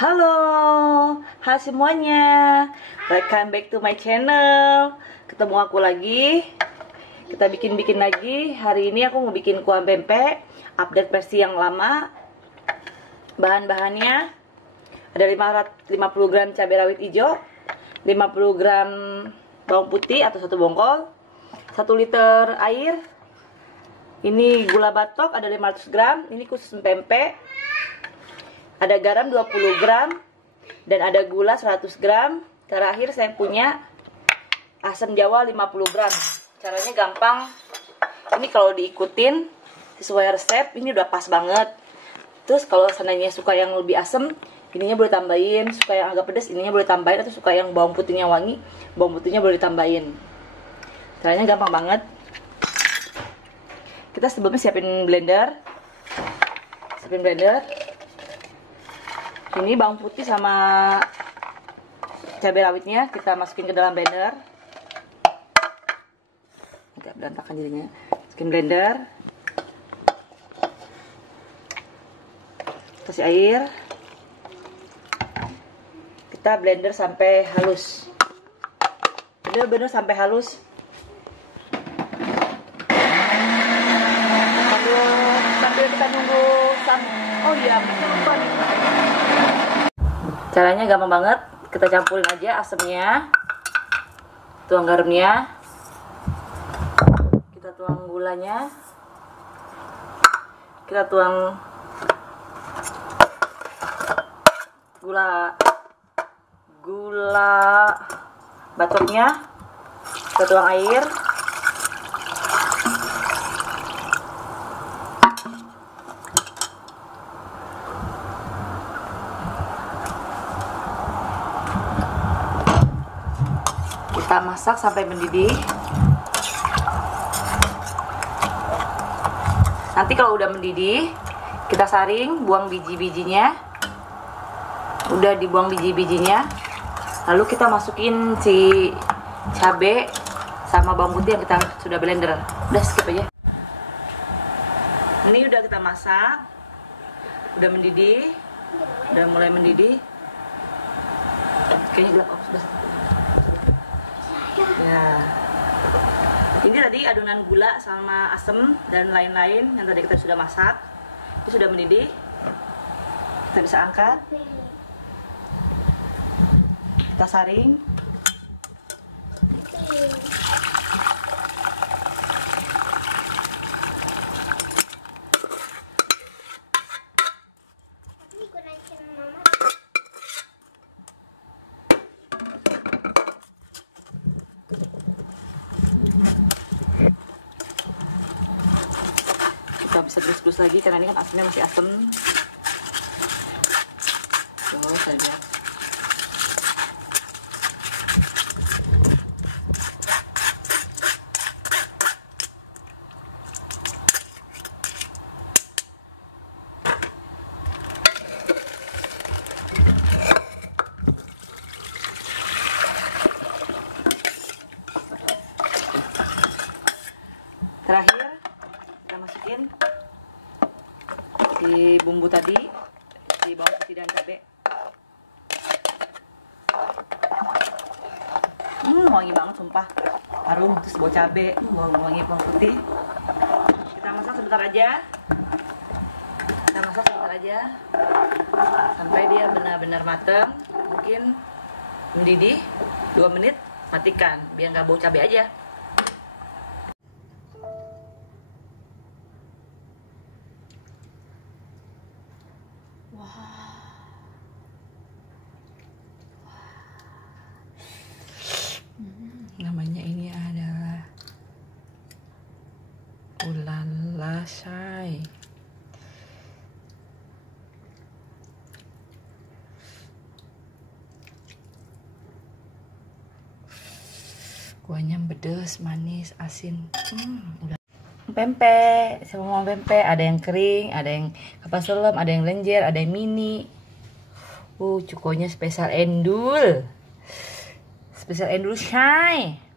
Halo, hai semuanya. Welcome back to my channel. Ketemu aku lagi. Kita bikin-bikin lagi. Hari ini aku mau bikin kuah pempek, update versi yang lama. Bahan-bahannya ada 550 gram cabai rawit hijau, 50 gram bawang putih atau 1 bongkol, 1 liter air. Ini gula batok ada 500 gram. Ini khusus pempek. Ada garam 20 gram dan ada gula 100 gram. Terakhir saya punya asam jawa 50 gram. Caranya gampang. Ini kalau diikutin sesuai resep ini udah pas banget. Terus kalau seandainya suka yang lebih asam, ininya boleh tambahin. Suka yang agak pedas, ininya boleh tambahin. Atau suka yang bawang putihnya wangi, bawang putihnya boleh ditambahin. Caranya gampang banget. Kita sebelumnya siapin blender. Ini bawang putih sama cabai rawitnya kita masukin ke dalam blender. Agak berantakan jadinya. Masukin blender. Kasih air. Kita blender sampai halus. Bener-bener sampai halus. Sambil kita nunggu oh iya, lupa nih. Caranya gampang banget. Kita campurin aja asamnya, tuang garamnya, kita tuang gulanya, kita tuang gula batoknya, kita tuang air. Kita masak sampai mendidih. Nanti kalau udah mendidih, kita saring, buang biji-bijinya. Udah dibuang biji-bijinya. Lalu kita masukin si cabai sama bawang putih yang kita sudah blender. Udah skip aja. Ini udah kita masak. Udah mendidih. Udah mulai mendidih. Kayaknya gelap. Sudah. Ya, ini tadi adonan gula sama asam dan lain-lain yang tadi kita sudah masak. Itu sudah mendidih. Kita bisa angkat. Kita saring. Kita bisa terus lagi karena ini kan asamnya masih asam. Tuh, saya lihat. Terakhir kita masukin si bumbu tadi, si bawang putih dan cabai. Wangi banget sumpah. Harum, terus bau cabai, wangi bawang putih. Kita masak sebentar aja. Sampai dia benar-benar mateng. Mungkin mendidih 2 menit, matikan biar nggak bau cabai aja. Namanya ini adalah ulala say. Kuahnya pedas, manis, asin. Udah. Pempek, semua pempek. Ada yang kering, ada yang kapal selam, ada yang lenjer, ada yang mini. Cukonya spesial endul. Spesial endul shy.